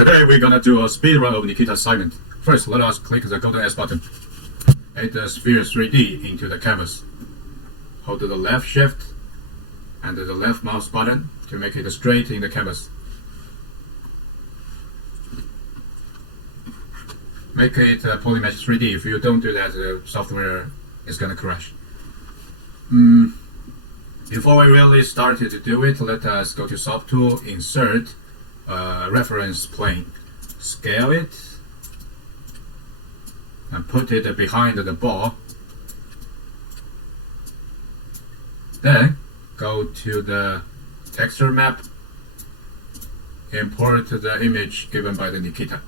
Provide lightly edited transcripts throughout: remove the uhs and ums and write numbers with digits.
Today we're gonna do a speedrun of Nikita's Sunken. First, let us click the golden S button. Add the sphere 3D into the canvas. Hold the left shift and the left mouse button to make it straight in the canvas. Make it PolyPainting 3D. If you don't do that, the software is gonna crash. Before we really started to do it, let us go to Soft Tool, Insert, Reference Plane, scale it, and put it behind the ball. Then go to the texture map, import the image given by the Nikita.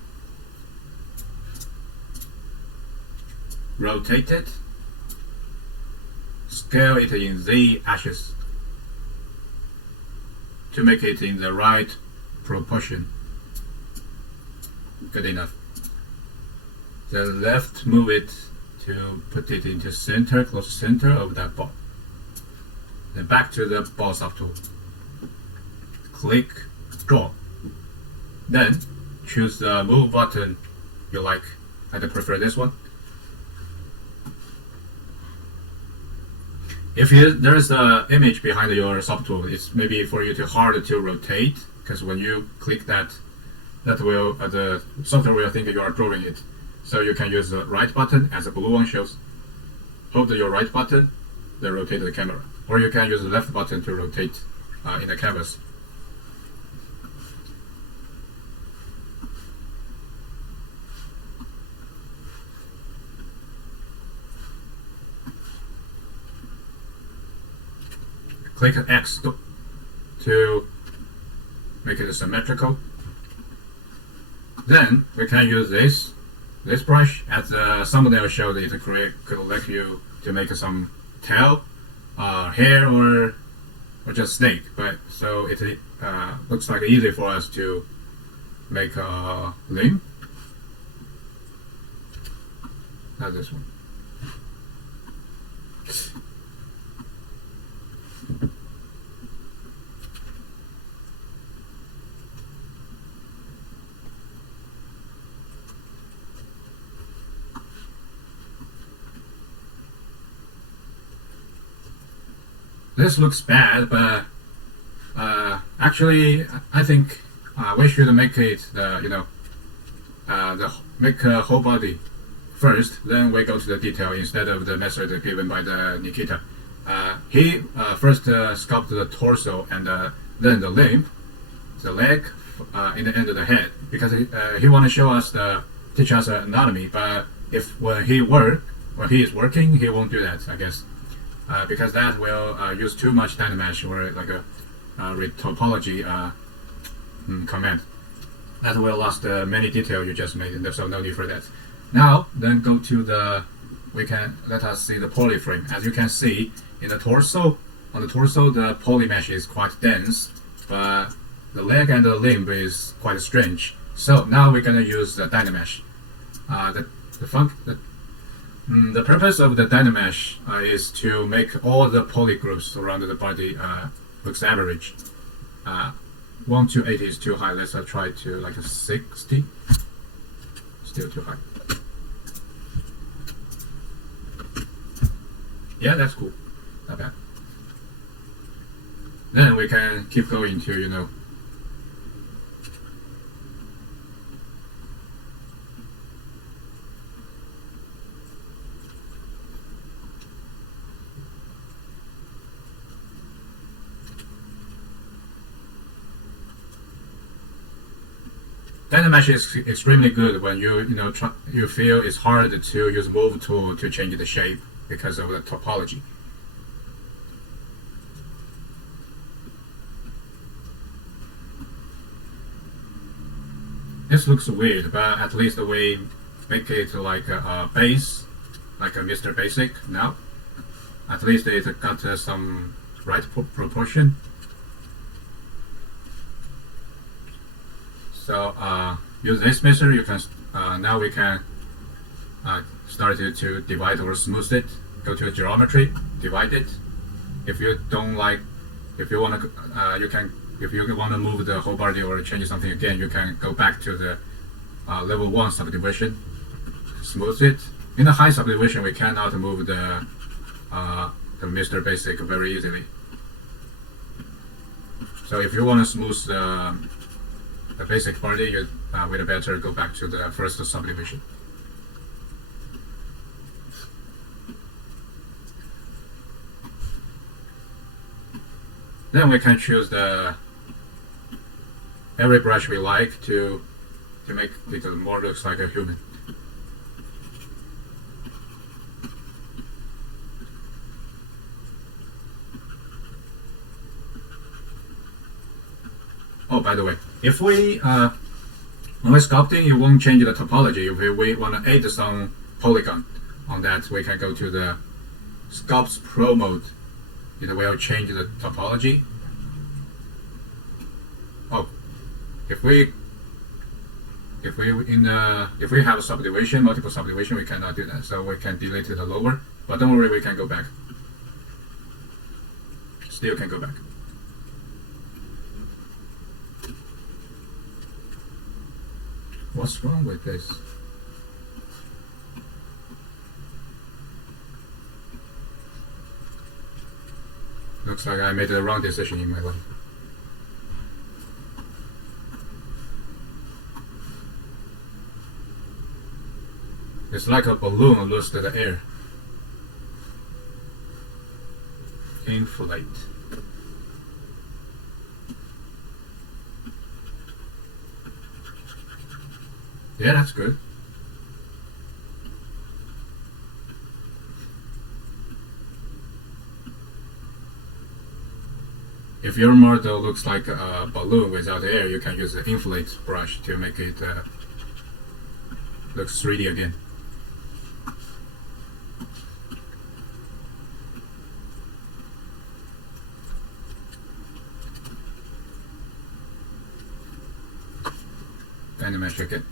Rotate it, scale it in Z axis to make it in the right proportion. Good enough. The left, move it to put it into center, close center of that ball. Then back to the ball soft tool. Click draw. Then choose the move button you like. I prefer this one. If there's an image behind your soft tool, it's maybe for you hard to rotate, because when you click that will the software will think you are drawing it. So you can use the right button as the blue one shows. Hold your right button, then rotate the camera. Or you can use the left button to rotate in the canvas. Click X to make it symmetrical. Then we can use this brush as the thumbnail showed. It could let you to make some tail, hair, or just snake. But so it looks like easy for us to make a limb. Not this one. This looks bad, but actually, I think we should make it make a whole body first. Then we go to the detail instead of the method given by the Nikita. He first sculpted the torso and then the limb, the leg, in the end of the head, because he want to show us teach us anatomy. But if when he is working, he won't do that, I guess. Because that will use too much Dynamesh or like a topology command. That will lost many detail you just made, and so no need for that. Now, then go to let us see the poly frame. As you can see, in the torso, on the torso, the poly mesh is quite dense, but the leg and the limb is quite strange. So now we're gonna use the Dynamesh. The purpose of the Dynamesh is to make all the poly groups around the body looks average. 1 to 80 is too high. Let's try to like a 60. Still too high. Yeah, that's cool. Not bad. Then we can keep going to Dynamesh is extremely good when you feel it's hard to use move tool to change the shape because of the topology. This looks weird, but at least we make it like a base, like a Mr. Basic now. At least it got some right proportion. So use this method. You can now we can start to divide or smooth it. Go to geometry, divide it. If you don't like, if you want to, you can if you want to move the whole body or change something again, you can go back to the level 1 subdivision, smooth it. In the high subdivision, we cannot move the Mr. Basic very easily. So if you want to smooth the basic body, you would better go back to the first subdivision. Then we can choose every brush we like to make it more looks like a human. Oh, by the way, if we when we're sculpting, you won't change the topology. If we want to add some polygon on that, we can go to the Sculpts Pro mode. It will change the topology. Oh, if we have a subdivision, multiple subdivision, we cannot do that. So we can delete the lower, but don't worry, we can go back. Still can go back. What's wrong with this? Looks like I made the wrong decision in my life. It's like a balloon loose to the air. Inflate. Yeah, that's good. If your model looks like a balloon without air, you can use the Inflate brush to make it look 3D again. Dynamesh again.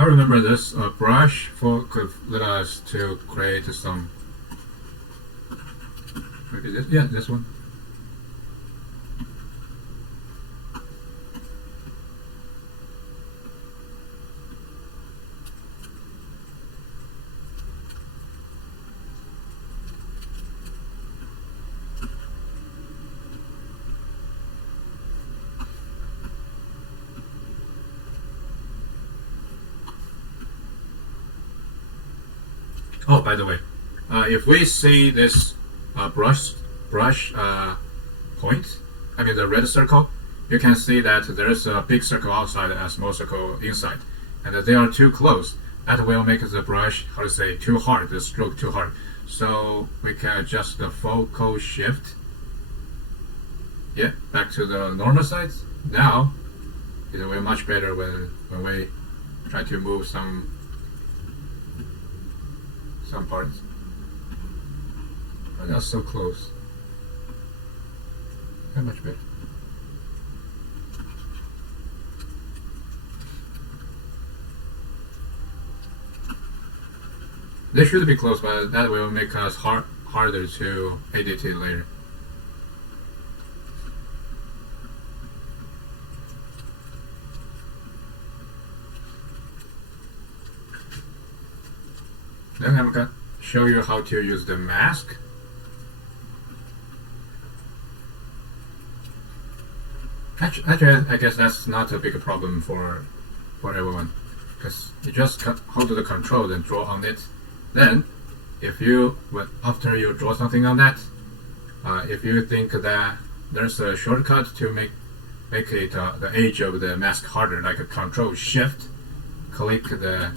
I remember this brush could let us to create some, maybe this, yeah, this one. Oh, by the way, if we see this brush point, I mean the red circle, you can see that there is a big circle outside and a small circle inside, and they are too close. That will make the brush, how to say, too hard, the stroke too hard. So we can adjust the focal shift. Yeah, back to the normal size. Now it will be much better when we try to move some parts. But not so close. Not much better. They should be close, but that will make us harder to edit it later. Then I'm going to show you how to use the mask. Actually, I guess that's not a big problem for everyone, because you just hold the control and draw on it. Then, after you draw something on that, if you think that there's a shortcut to make it the edge of the mask harder, like a Control Shift, click the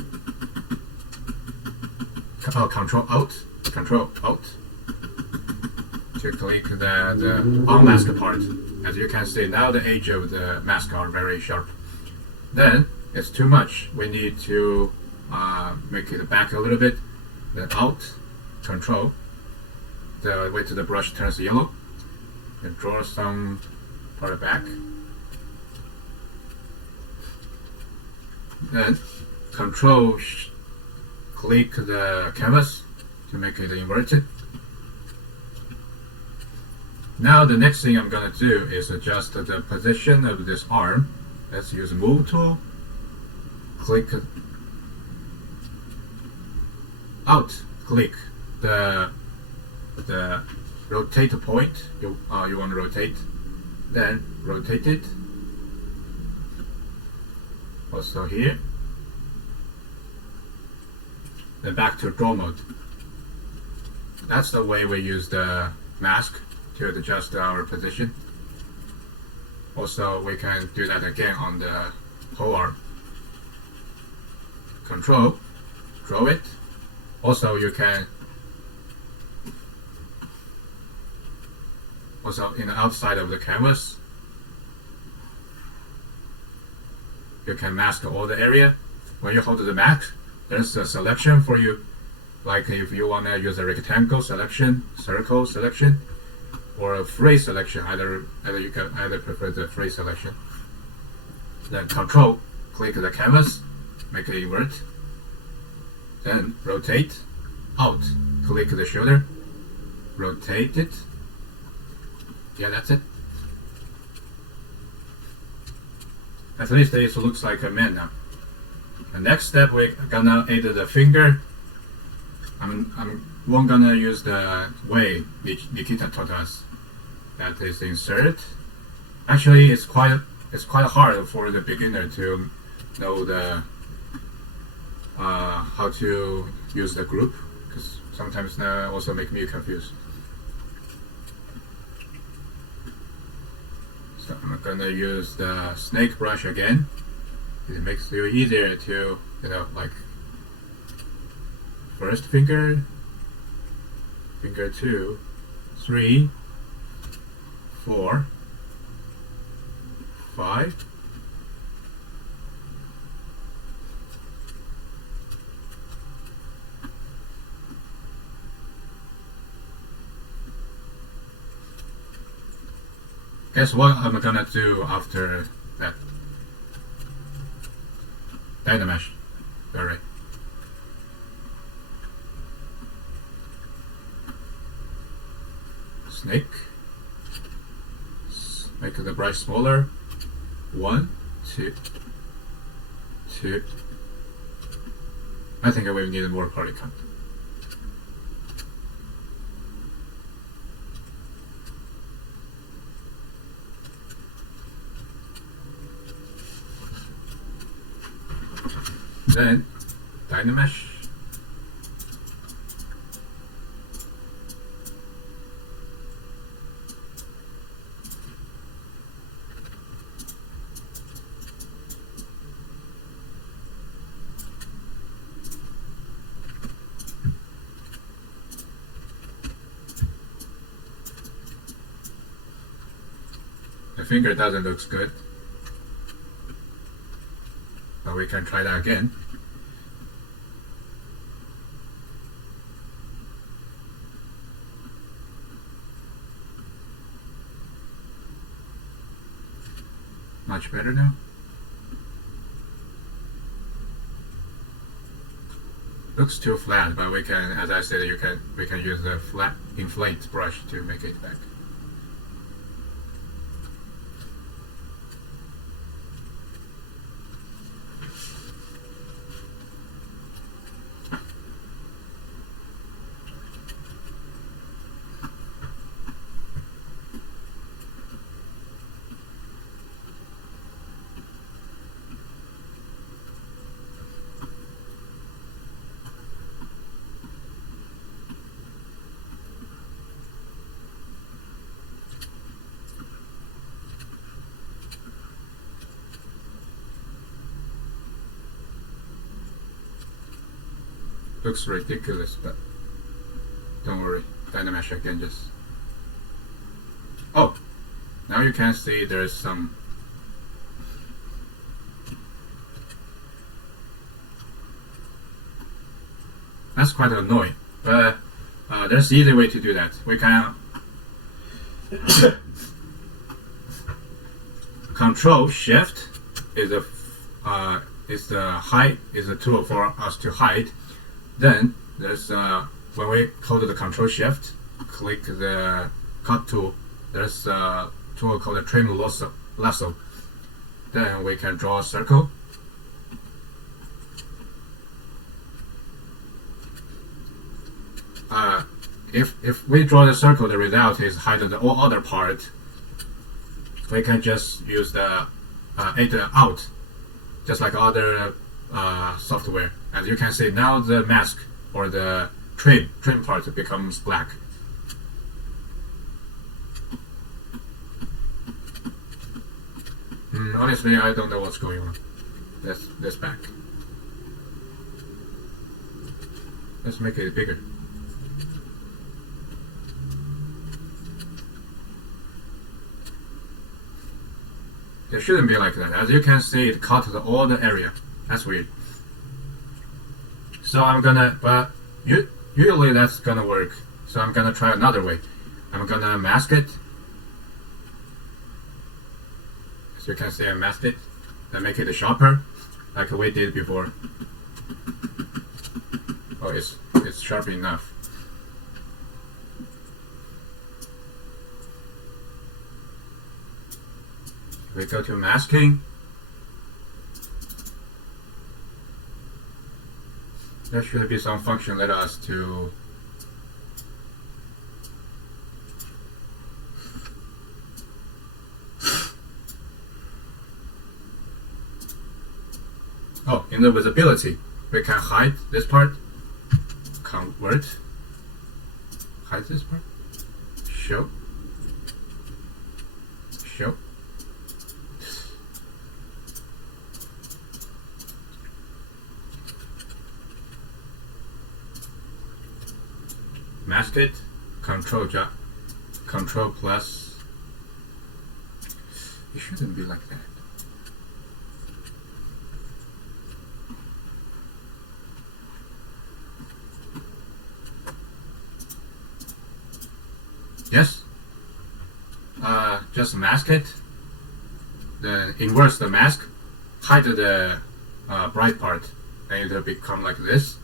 Control Alt to click the unmask part. As you can see now, the edge of the mask are very sharp. Then it's too much. We need to make it back a little bit. Then Alt, Control. Wait till the brush turns yellow. And draw some part back. Then Control click the canvas to make it inverted. Now the next thing I'm gonna do is adjust the position of this arm. Let's use Move tool. Click Alt click the rotate point you want to rotate, then rotate it. Also here. Then back to draw mode. That's the way we use the mask to adjust our position. Also, we can do that again on the whole arm. Control, draw it. Also, you can in the outside of the canvas, you can mask all the area. When you hold the mask, there's a selection for you. Like if you want to use a rectangle selection, circle selection, or a phrase selection, you can prefer the phrase selection. Then Control, click the canvas, make it invert. Then rotate, Alt, click the shoulder, rotate it. Yeah, that's it. At least it looks like a man now. The next step, we're gonna add the finger. I'm gonna use the way Nikita taught us. That is insert. Actually, it's quite hard for the beginner to know the how to use the group, because sometimes that also make me confused. So I'm gonna use the snake brush again. It makes it easier to, like first finger, finger 2, 3, 4, 5. Guess what I'm gonna do after that? Dynamesh. Alright. Snake. Make the brush smaller. 1, 2, 2. I think I will need more polycount. Then Dynamesh. The finger doesn't look good, but we can try that again. Much better now. Looks too flat, but we can, as I said, we can use the flat Inflate brush to make it back. Looks ridiculous, but don't worry. Dynamesh again, just... Oh! Now you can see there's some... That's quite annoying, but there's an easy way to do that. We can... Control Shift is is the hide, is a tool for us to hide. Then there's when we hold the Control Shift, click the cut tool. There's a tool called the trim lasso. Then we can draw a circle. If we draw the circle, the result is hide the all other part. We can just use the edit out, just like other software. As you can see, now the mask or the trim part becomes black. Honestly, I don't know what's going on. Let's back. Let's make it bigger. It shouldn't be like that. As you can see, it cut all the area. That's weird. So I'm gonna, but usually that's gonna work. So I'm gonna try another way. I'm gonna mask it. As you can see, I masked it. And make it sharper, like we did before. Oh, it's sharp enough. We go to masking. There should be some function let us to in the visibility, we can hide this part, convert, hide this part, show, mask it, control plus. It shouldn't be like that. Yes. Just mask it. Then inverse the mask. Hide the bright part. And it'll become like this.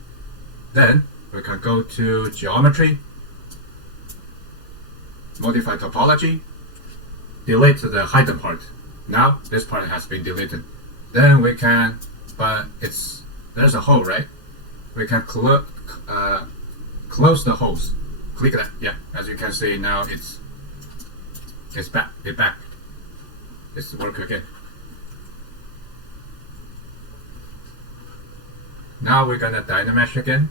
Then we can go to geometry. Modify topology. Delete the hidden part. Now this part has been deleted. Then we can, but there's a hole, right? We can close the holes. Click that. Yeah, as you can see now it's back. It's work again. Now we're gonna Dynamesh again.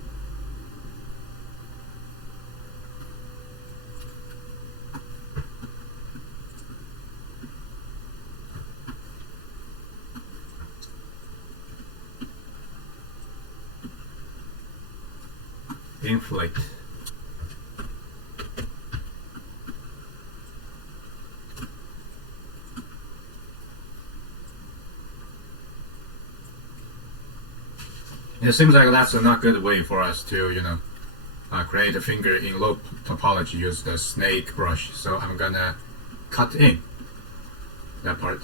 Inflate. It seems like that's a not good way for us to, create a finger in low topology. Use the snake brush. So I'm gonna cut in that part.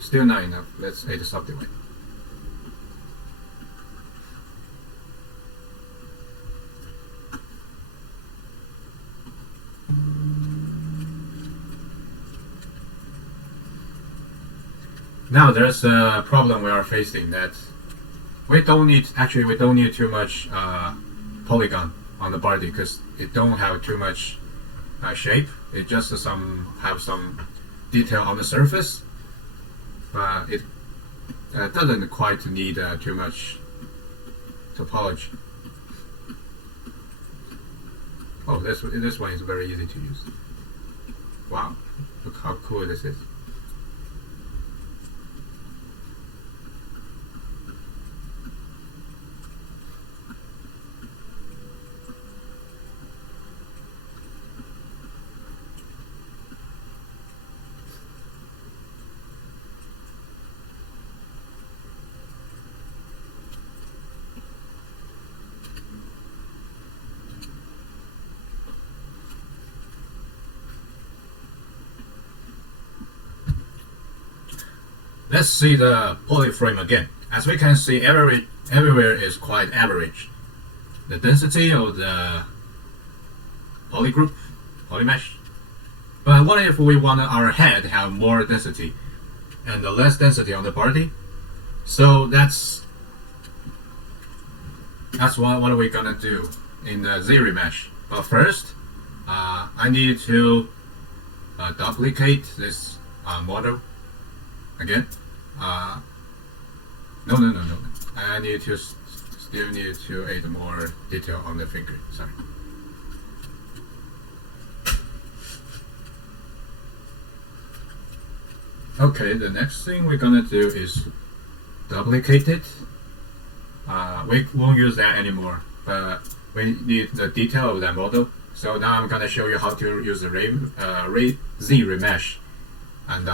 Still not enough. Let's edit subdivide. Now there's a problem we are facing that we don't need too much polygon on the body because it don't have too much shape. It just have some detail on the surface, but it doesn't quite need too much topology. Oh, this one is very easy to use. Wow, look how cool this is. Let's see the polyframe again. As we can see, everywhere is quite average. The density of the polygroup, polymesh. But what if we want our head have more density and less density on the body? So that's what are we gonna do in the Zremesh. But first, I need to duplicate this model again. No. I need to still need to add more detail on the finger. Sorry. Okay, the next thing we're gonna do is duplicate it. We won't use that anymore, but we need the detail of that model. So now I'm gonna show you how to use the Zremesh and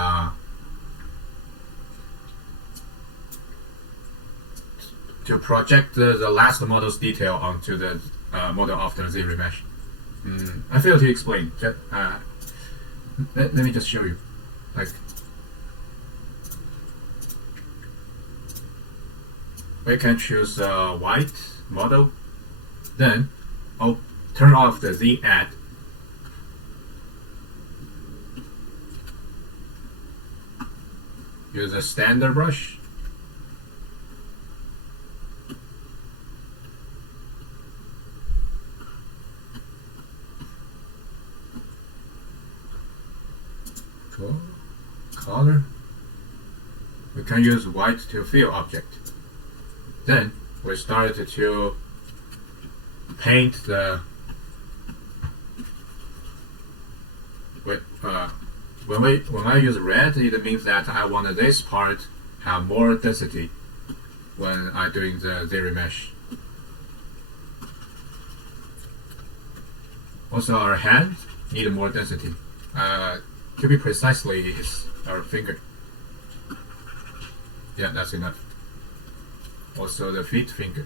to project the last model's detail onto the model after Zremesh. I failed to explain. Let me just show you. Like, we can choose a white model, then I'll turn off the Z add. Use a standard brush. Cool. Color. We can use white to fill object. Then we start to paint the when I use red, it means that I want this part have more density when I'm doing the Zremesh. Also, our hand need more density. To be precisely, is our finger. Yeah, that's enough. Also the feet finger.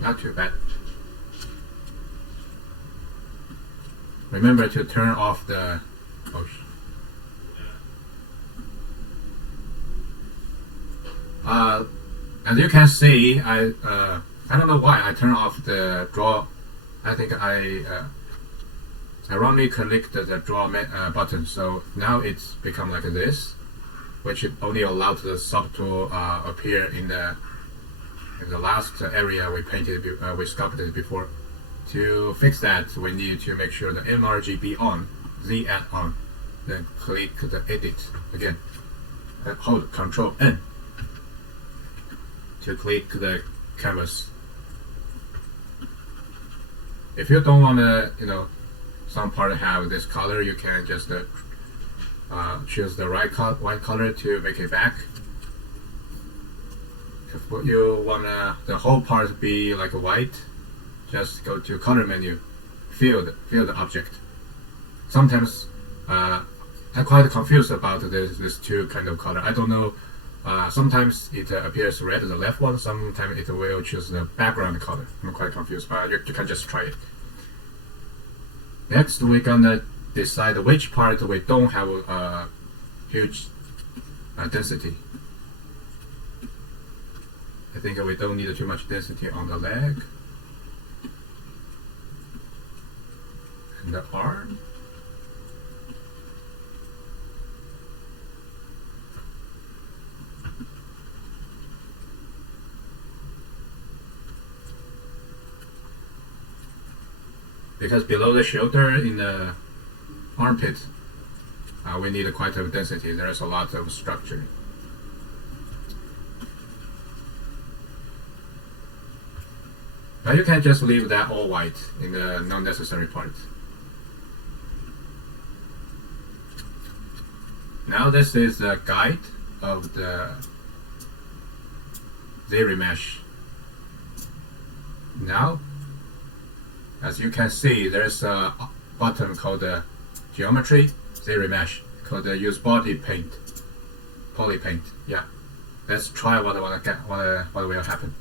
Not too bad. Remember to turn off the as you can see, I don't know why I turn off the draw. I think I wrongly clicked the draw button, so now it's become like this, which only allowed the sub to appear in the last area we painted, we sculpted before. To fix that, we need to make sure the MRGB on, Z add on, then click the edit again, and hold Control N to click the canvas. If you don't want to, some part have this color, you can just choose the white color to make it back. If you want the whole part be like white, just go to color menu, fill the object. Sometimes I'm quite confused about this two kind of color. I don't know. Sometimes it appears red, the left one. Sometimes it will choose the background color. I'm quite confused, but you can just try it. Next, we're gonna decide which part we don't have a huge density. I think we don't need too much density on the leg and the arm. Because below the shoulder in the armpit, we need quite a density. There's a lot of structure. But you can just leave that all white in the non-necessary part. Now this is the guide of the Zremesh. Now, as you can see, there's a button called Geometry Zremesh, called Use Body Paint, PolyPaint. Yeah, let's try what will happen.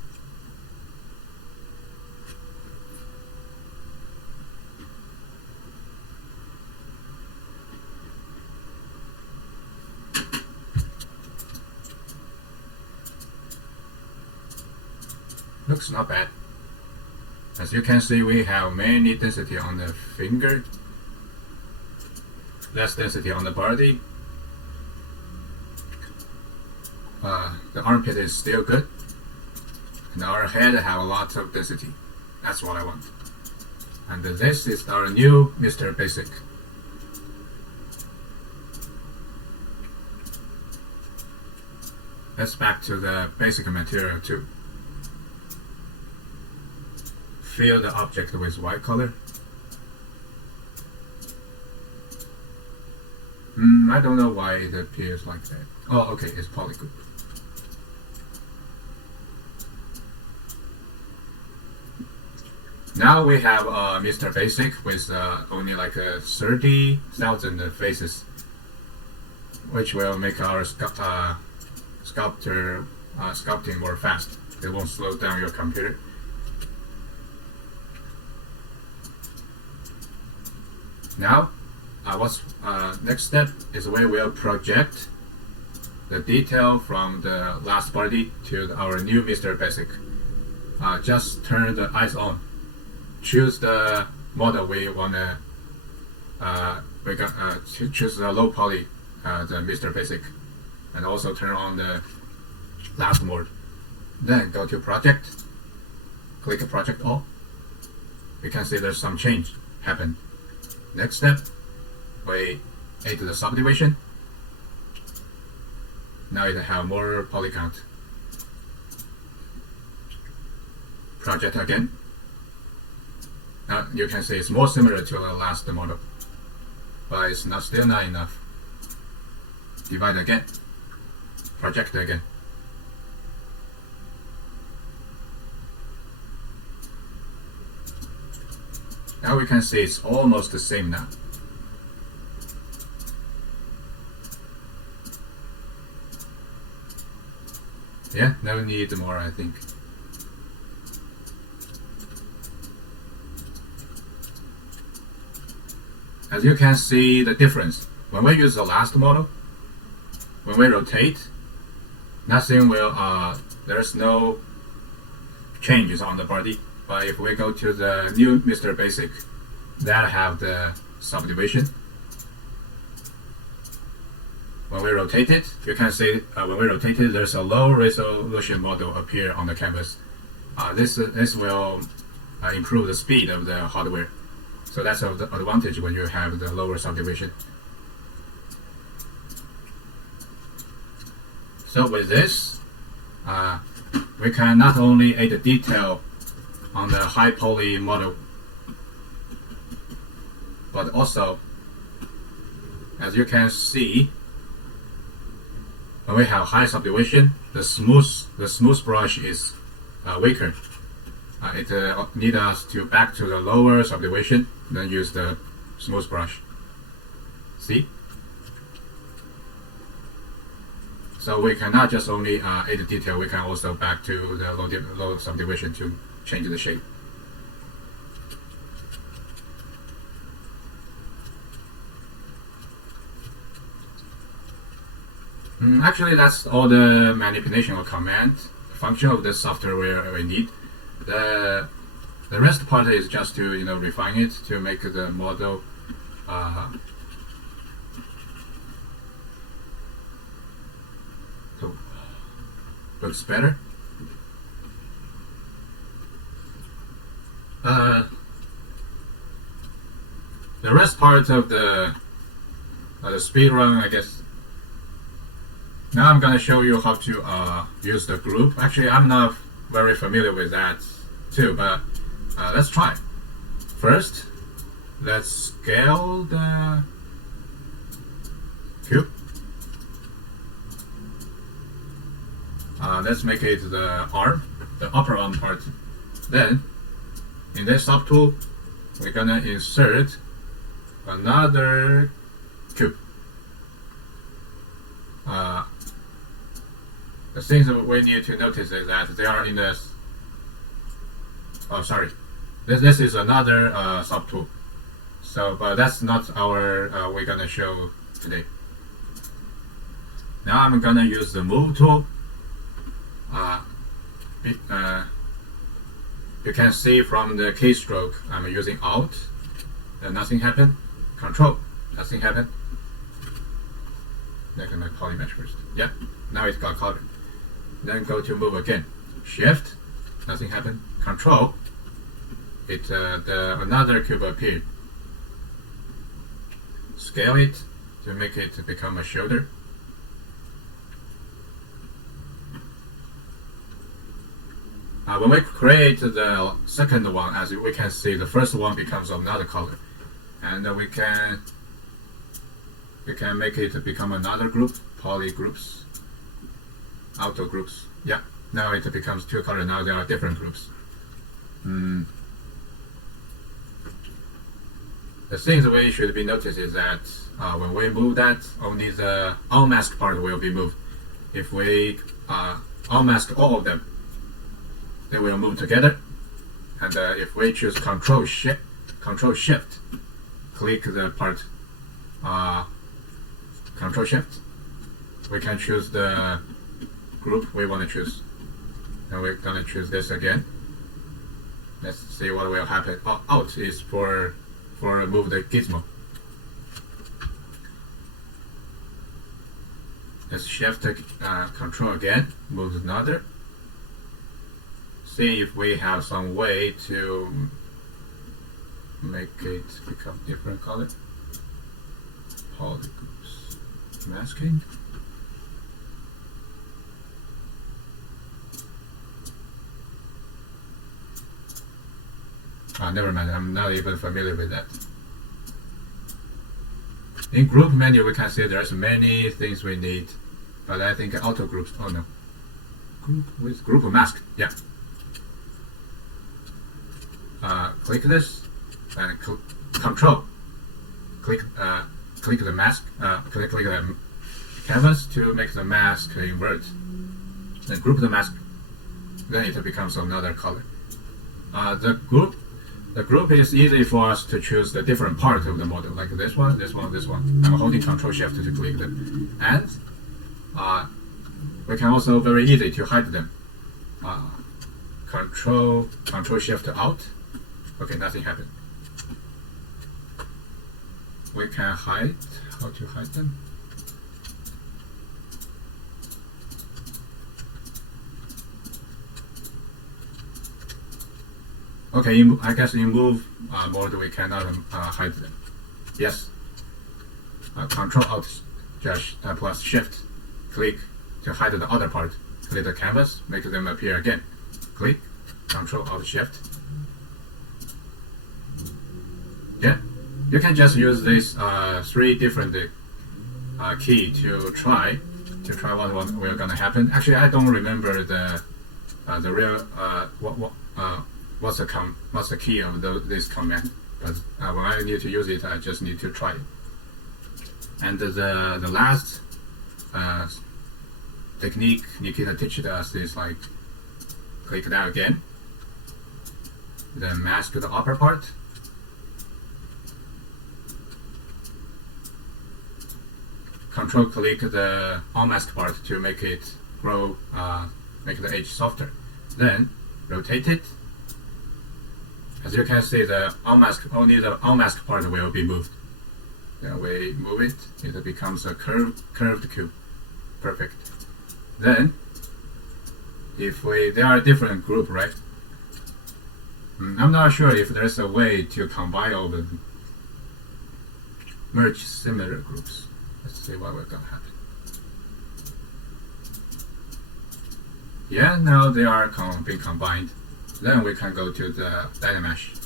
Looks not bad. As you can see, we have many density on the finger, less density on the body. The armpit is still good, and our head have a lot of density. That's what I want. And this is our new Mr. Basic. Let's back to the basic material too. Fill the object with white color. I don't know why it appears like that. Oh, okay, it's polygon. Now we have Mr. Basic with only like 30,000 faces, which will make our sculpting more fast. It won't slow down your computer. Now, what's next step is we will project the detail from the last body to our new Mr. Basic. Just turn the eyes on. Choose the model we wanna. Choose the low poly, the Mr. Basic, and also turn on the last mode. Then go to project. Click project all. You can see there's some change happen. Next step, we add the subdivision. Now it have more poly count. Project again. Now you can see it's more similar to the last model, but it's still not enough. Divide again. Project again. Now we can see it's almost the same now. Yeah, no need more, I think. As you can see the difference, when we use the last model, when we rotate, nothing will, there's no changes on the body. But if we go to the new Mr. Basic, that have the subdivision. When we rotate it, you can see when we rotate it, there's a low resolution model appear on the canvas. This will improve the speed of the hardware. So that's the advantage when you have the lower subdivision. So with this, we can not only add the detail on the high poly model, but also, as you can see, when we have high subdivision, the smooth brush is weaker. It needs us to back to the lower subdivision, then use the smooth brush. See? So we cannot just only add the detail, we can also back to the low subdivision to change the shape. Actually, that's all the manipulation or command function of the software we need. The rest part is just to refine it to make the model looks better. The rest part of the speedrun, I guess. Now I'm gonna show you how to use the group. Actually, I'm not very familiar with that too, but let's try. First, let's scale the cube. Let's make it the arm, the upper arm part. Then, in this subtool, we're gonna insert another cube. The things that we need to notice is that they are in this. Oh, sorry. This is another subtool. So, but that's not our we're gonna show today. Now I'm gonna use the move tool. You can see from the keystroke I'm using Alt, nothing happened. Control, nothing happened. Look at my polymesh first. Yeah, now it got colored. Then go to move again. Shift, nothing happened. Control, another cube appeared. Scale it to make it become a shoulder. When we create the second one, as we can see, the first one becomes another color, and we can make it become another group, poly groups, auto groups. Yeah, now it becomes two colors. Now there are different groups. The things we should be noticed is that when we move that, only the unmasked part will be moved. If we unmask all of them, they will move together. And if we choose Control Shift, click the part, Control Shift, we can choose the group we want to choose. And we're gonna choose this again. Let's see what will happen. Alt is for move the gizmo. Let's shift Control again, move another. See if we have some way to make it become different color. Polygroups, masking. Never mind, I'm not even familiar with that. In group menu, we can see there's many things we need, but I think auto groups, oh no. Group with group mask, yeah. Click this and Control. Click the mask. Click the canvas to make the mask invert. Then group the mask. Then it becomes another color. The group is easy for us to choose the different part of the model, like this one, this one, this one. I'm holding Control Shift to click them, and we can also very easy to hide them. Control Shift Alt. Okay, nothing happened. We can hide. How to hide them? Okay, I guess in move mode we cannot hide them. Yes. Control Alt plus Shift. Click to hide the other part. Click the canvas, make them appear again. Click. Control Alt Shift. Yeah, you can just use these three different key to try what will gonna happen. Actually, I don't remember the real what's the key of this command. But when I need to use it, I just need to try it. And the last technique Nikita teaches us is like click that again, then mask the upper part. Control click the unmasked part to make it grow, make the edge softer. Then rotate it. As you can see, only the unmasked part will be moved. Then we move it, it becomes a curved cube. Perfect. Then, there are different groups, right? I'm not sure if there's a way to combine all of them. Merge similar groups. Let's see what will gonna happen. Yeah, now they are being combined. Then we can go to the Dynamesh.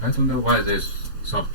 I don't know why this software